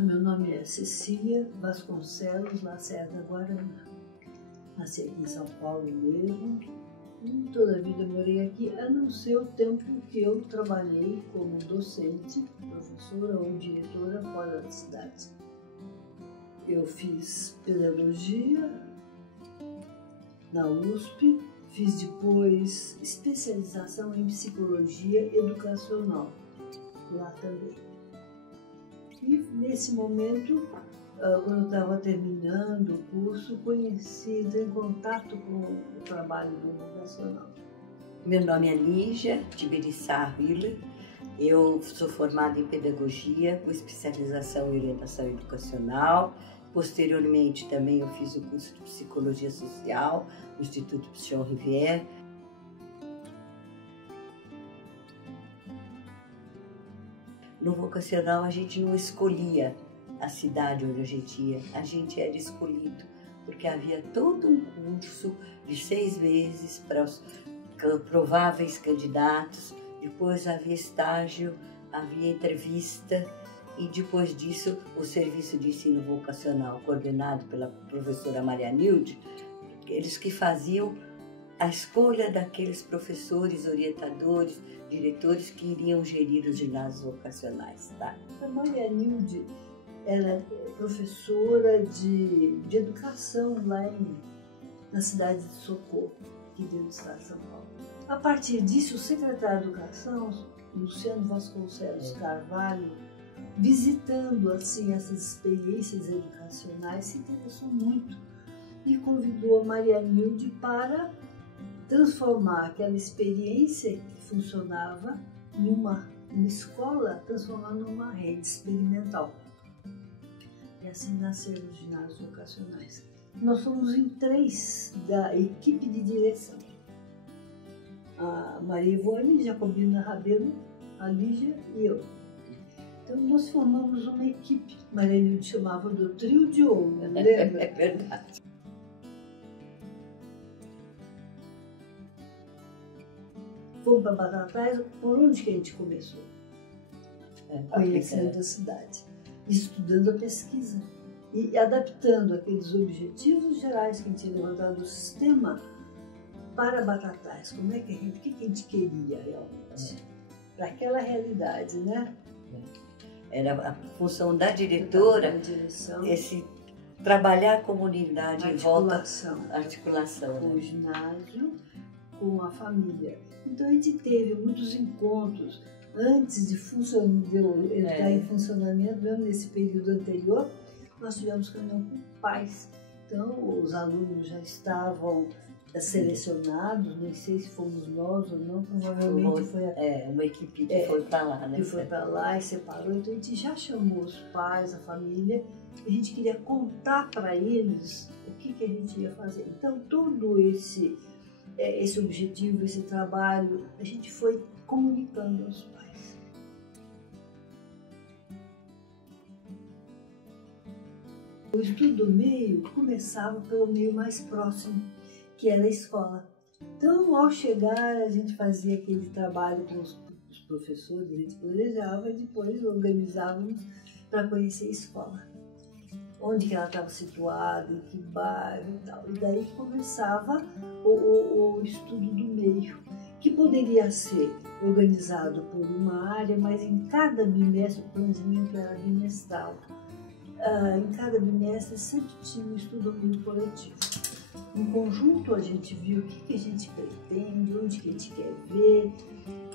Meu nome é Cecília Vasconcelos Lacerda Guarana. Nasci aqui em São Paulo mesmo. E toda a vida morei aqui, a não ser o tempo que eu trabalhei como docente, professora ou diretora fora da cidade. Eu fiz pedagogia na USP, fiz depois especialização em psicologia educacional lá também. E nesse momento, quando eu estava terminando o curso, entrei em contato com o trabalho do educacional. Meu nome é Lígia Tibiriçá Willer. Eu sou formada em pedagogia com especialização em orientação educacional. Posteriormente também eu fiz o curso de psicologia social no Instituto Pichon Rivière. No vocacional a gente não escolhia a cidade onde a gente era escolhido, porque havia todo um curso de 6 meses para os prováveis candidatos, depois havia estágio, havia entrevista e depois disso o serviço de ensino vocacional, coordenado pela professora Maria Nilde, eles que faziam a escolha daqueles professores, orientadores, diretores que iriam gerir os ginásios vocacionais. Tá? A Maria Nilde era professora de educação lá na cidade de Socorro, aqui dentro do estado de São Paulo. A partir disso, o secretário de Educação, Luciano Vasconcelos Carvalho, visitando assim essas experiências educacionais, se interessou muito e convidou a Maria Nilde para transformar aquela experiência que funcionava numa escola, transformar numa rede experimental. E assim nasceram os ginásios vocacionais. Nós somos em 3 da equipe de direção. A Maria Ivone, Jacobina Rabelo, a Lígia e eu. Então nós formamos uma equipe. Maria Nilde chamava do Trio de Ouro, lembra? É verdade. Fomos para Batatais, por onde que a gente começou? Conhecendo a cidade, estudando a pesquisa e adaptando aqueles objetivos gerais que a gente tinha levantado do sistema para Batatais. Como é que o que a gente queria realmente? Para aquela realidade, né? Era a função da diretora, esse trabalhar a comunidade em volta, articulação com né? o ginásio, com a família. Então a gente teve muitos encontros antes de entrar em funcionamento, mesmo nesse período anterior, nós tivemos reunião com pais. Então os alunos já estavam selecionados, não sei se fomos nós ou não, provavelmente foi uma equipe que foi para lá, né? Que foi para lá e separou, então a gente já chamou os pais, a família, e a gente queria contar para eles o que a gente ia fazer. Então todo esse objetivo, esse trabalho, a gente foi comunicando aos pais. O estudo do meio começava pelo meio mais próximo, que era a escola. Então, ao chegar, a gente fazia aquele trabalho com os professores, a gente planejava e depois organizávamos para conhecer a escola. Onde que ela estava situada, em que bairro e tal. E daí começava o estudo do meio, que poderia ser organizado por uma área, mas em cada bimestre, o planejamento era bimestral. Em cada bimestre sempre tinha um estudo do meio coletivo. Em conjunto a gente viu o que a gente pretende, onde que a gente quer ver.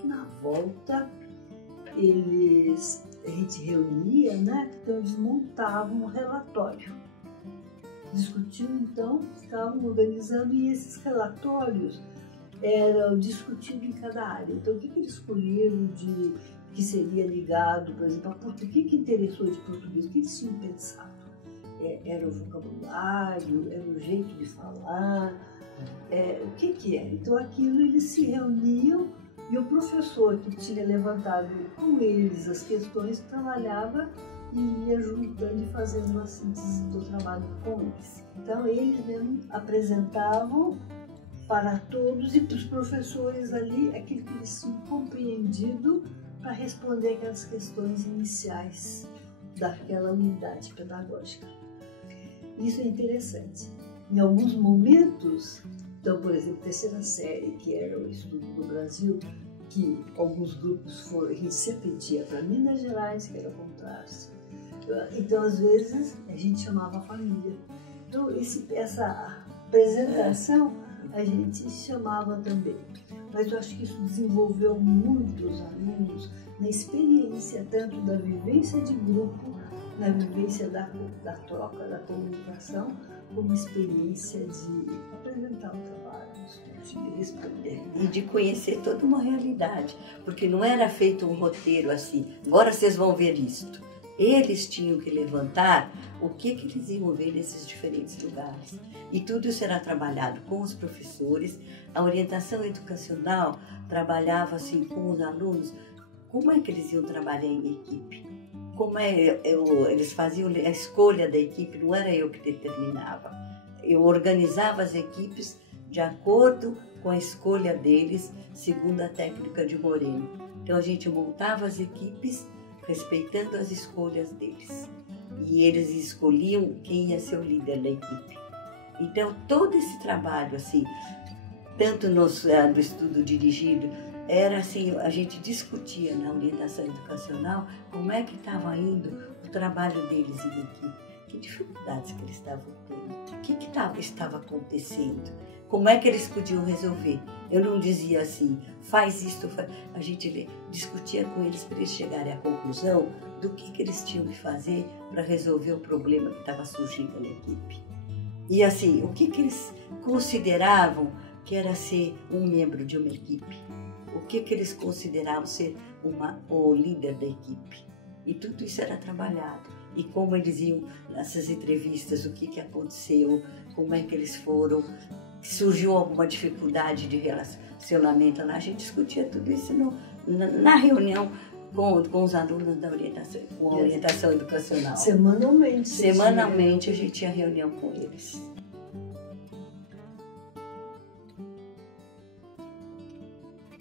Na volta, a gente reunia, né? Então eles montavam um relatório. Discutiam então, ficavam organizando e esses relatórios eram discutidos em cada área. Então o que eles escolheram que seria ligado, por exemplo, o que interessou de português, o que eles tinham pensado? Era o vocabulário, era o jeito de falar, o que era? Então aquilo eles se reuniam e o professor que tinha levantado com eles as questões trabalhava e ia juntando e fazendo uma síntese do trabalho com eles. Então eles mesmo apresentavam para todos e para os professores ali aquilo que eles tinham compreendido para responder aquelas questões iniciais daquela unidade pedagógica. Isso é interessante. Em alguns momentos, então, por exemplo, terceira série, que era o estudo do Brasil, que alguns grupos foram, a gente sempre ia para Minas Gerais, que era contraste. Então, às vezes, a gente chamava a família. Então, essa apresentação a gente chamava também. Mas eu acho que isso desenvolveu muito os alunos na experiência tanto da vivência de grupo, na vivência da troca, da comunicação, como experiência de apresentar o trabalho, de responder. E de conhecer toda uma realidade, porque não era feito um roteiro assim, agora vocês vão ver isto. Eles tinham que levantar o que eles iam ver nesses diferentes lugares. E tudo isso era trabalhado com os professores. A orientação educacional trabalhava assim com os alunos. Como é que eles iam trabalhar em equipe? Como eles faziam a escolha da equipe, não era eu que determinava. Eu organizava as equipes de acordo com a escolha deles, segundo a técnica de Moreno. Então a gente montava as equipes respeitando as escolhas deles. E eles escolhiam quem ia ser o líder da equipe. Então, todo esse trabalho, assim, tanto no estudo dirigido, era assim, a gente discutia na orientação educacional como é que estava indo o trabalho deles em equipe, que dificuldades que eles estavam tendo, o que estava acontecendo, como é que eles podiam resolver. Eu não dizia assim, faz isto, a gente discutia com eles para eles chegarem à conclusão do que eles tinham que fazer para resolver o problema que estava surgindo na equipe. E assim, o que eles consideravam que era ser um membro de uma equipe, o que eles consideravam ser o líder da equipe. E tudo isso era trabalhado. E como eles iam nessas entrevistas, o que aconteceu, como é que eles foram, surgiu alguma dificuldade de relacionamento lá, a gente discutia tudo isso na reunião com os alunos da orientação, com a orientação educacional. Semanalmente. Semanalmente a gente tinha reunião com eles.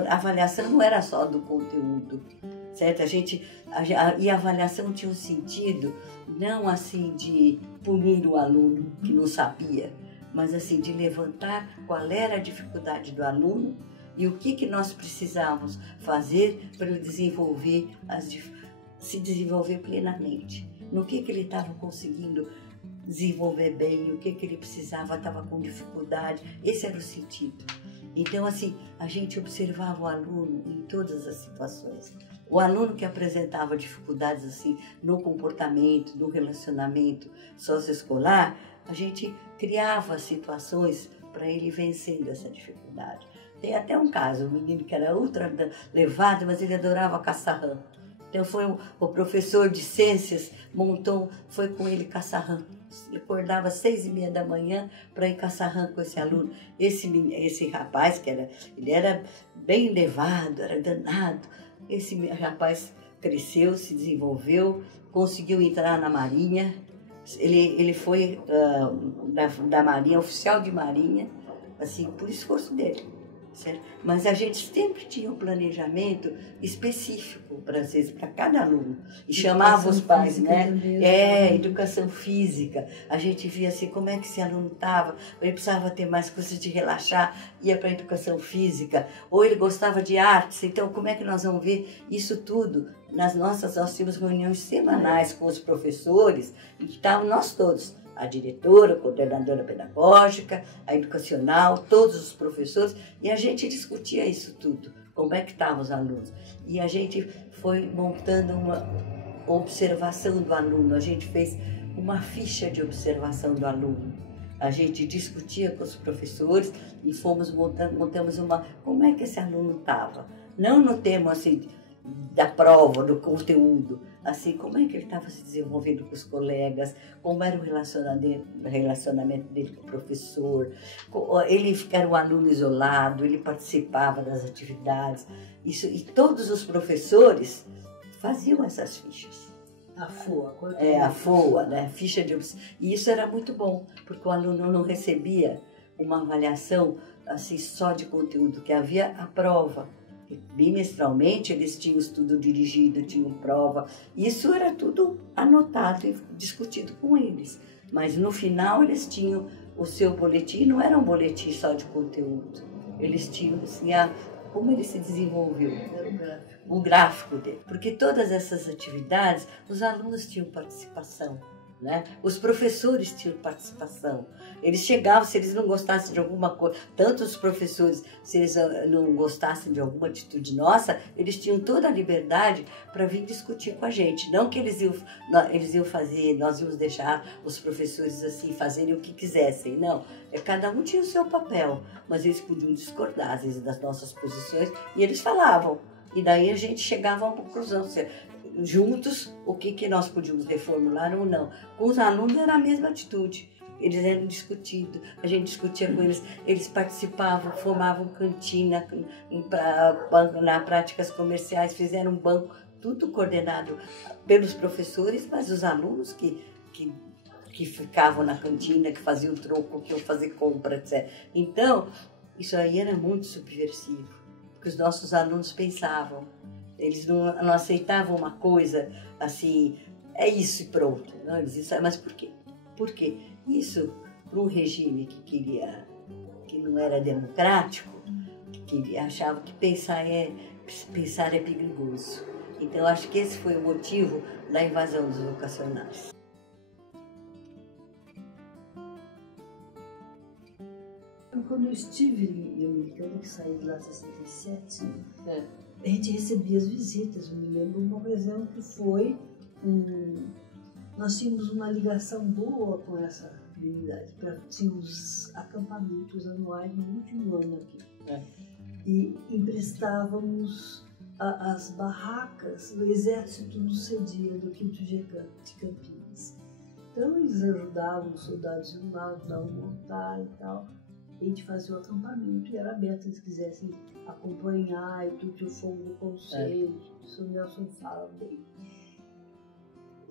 A avaliação não era só do conteúdo, certo? E a avaliação tinha um sentido, não assim de punir o aluno que não sabia, mas assim de levantar qual era a dificuldade do aluno e o que nós precisávamos fazer para ele se desenvolver plenamente. No que ele estava conseguindo desenvolver bem, o que ele precisava, estava com dificuldade. Esse era o sentido. Então, assim, a gente observava o aluno em todas as situações. O aluno que apresentava dificuldades assim no comportamento, no relacionamento socioescolar, a gente criava situações para ele vencendo essa dificuldade. Tem até um caso, um menino que era ultra levado, mas ele adorava caçar rã. Então o professor de ciências foi com ele caçar rã. Ele acordava às 6h30 da manhã para ir caçar rã com esse aluno. Esse rapaz, ele era bem levado, era danado. Esse rapaz cresceu, se desenvolveu, conseguiu entrar na Marinha. Ele foi da Marinha, oficial de Marinha, assim, por esforço dele. Certo? Mas a gente sempre tinha um planejamento específico para cada aluno. E chamava os pais, né? Educação física. A gente via assim como é que esse aluno estava. Ele precisava ter mais coisas de relaxar, ia para a educação física. Ou ele gostava de artes. Então, como é que nós vamos ver isso tudo? Nós tínhamos reuniões semanais com os professores, e que estavam nós todos. A diretora, a coordenadora pedagógica, a educacional, todos os professores, e a gente discutia isso tudo, como é que estavam os alunos. E a gente foi montando uma observação do aluno, a gente fez uma ficha de observação do aluno. A gente discutia com os professores e montamos como é que esse aluno estava. Não no tema assim, da prova, do conteúdo, assim, como é que ele estava se desenvolvendo com os colegas, como era o relacionamento dele com o professor, ele era um aluno isolado, ele participava das atividades, e todos os professores faziam essas fichas. A FOA. A FOA, né? Ficha de observação. E isso era muito bom, porque o aluno não recebia uma avaliação assim, só de conteúdo, que havia a prova. Bimestralmente eles tinham estudo dirigido, tinham prova, isso era tudo anotado e discutido com eles. Mas no final eles tinham o seu boletim, não era um boletim só de conteúdo, eles tinham assim, como ele se desenvolveu, o gráfico dele. Porque todas essas atividades, os alunos tinham participação. Né? Os professores tinham participação. Eles chegavam, se eles não gostassem de alguma coisa, tanto os professores, se eles não gostassem de alguma atitude nossa, eles tinham toda a liberdade para vir discutir com a gente. Não que eles iam fazer, nós íamos deixar os professores assim fazerem o que quisessem, não. Cada um tinha o seu papel, mas eles podiam discordar às vezes das nossas posições e eles falavam. E daí a gente chegava a uma conclusão. Juntos, o que nós podíamos reformular ou não. Com os alunos era a mesma atitude, eles eram discutidos, a gente discutia com eles, eles participavam, formavam cantina na práticas comerciais, fizeram um banco, tudo coordenado pelos professores, mas os alunos que ficavam na cantina, que faziam troco, que iam fazer compra, etc. Então, isso aí era muito subversivo, porque os nossos alunos pensavam. Eles não aceitavam uma coisa assim, é isso e pronto. Não, eles disseram, mas por quê? Por quê? Isso, para um regime que não era democrático, que achava que pensar é perigoso. Então, acho que esse foi o motivo da invasão dos vocacionais. Quando eu estive em Americana, que saí de lá em 67, a gente recebia as visitas. Eu me lembro de uma ocasião que foi nós tínhamos uma ligação boa com essa comunidade. Tínhamos acampamentos anuais no último ano aqui. E emprestávamos as barracas do exército do cedia, do 5º de Campinas. Então eles ajudavam, os soldados iam lá, ajudavam a montar e tal. A gente fazia o acampamento e era aberto se eles quisessem acompanhar, e tudo tinha o fogo do conselho, o Sr. Nelson fala bem.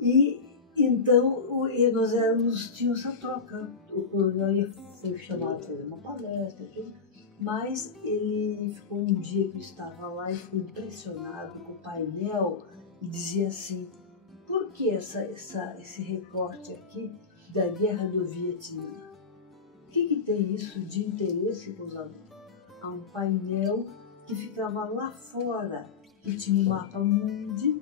E então nós tínhamos essa troca. O coronel foi chamado para fazer uma palestra, tudo, mas ele ficou um dia que eu estava lá e ficou impressionado com o painel e dizia assim: por que esse recorte aqui da guerra do Vietnã? O que tem isso de interesse para os alunos? Há um painel que ficava lá fora, que tinha o mapa mundi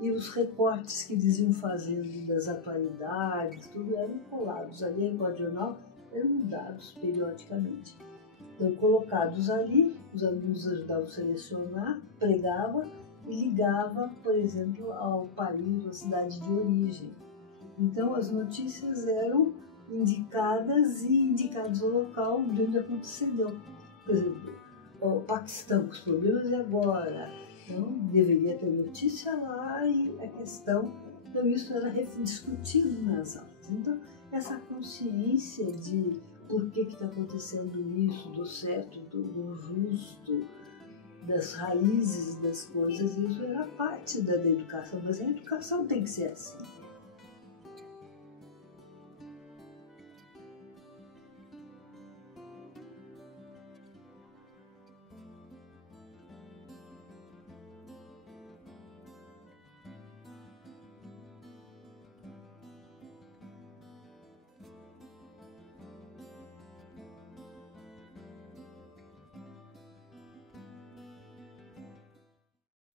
e os recortes que eles iam fazendo das atualidades, tudo eram colados ali, em jornal, eram mudados periodicamente. Então, colocados ali, os alunos ajudavam a selecionar, pregava e ligava, por exemplo, ao país, à cidade de origem. Então, as notícias eram indicadas e indicados ao local de onde aconteceu. Por exemplo, o Paquistão, os problemas de agora. Então, deveria ter notícia lá e a questão. Então, isso era discutido nas aulas. Então, essa consciência de por que está acontecendo isso, do certo, do justo, das raízes das coisas, isso era parte da educação. Mas a educação tem que ser assim.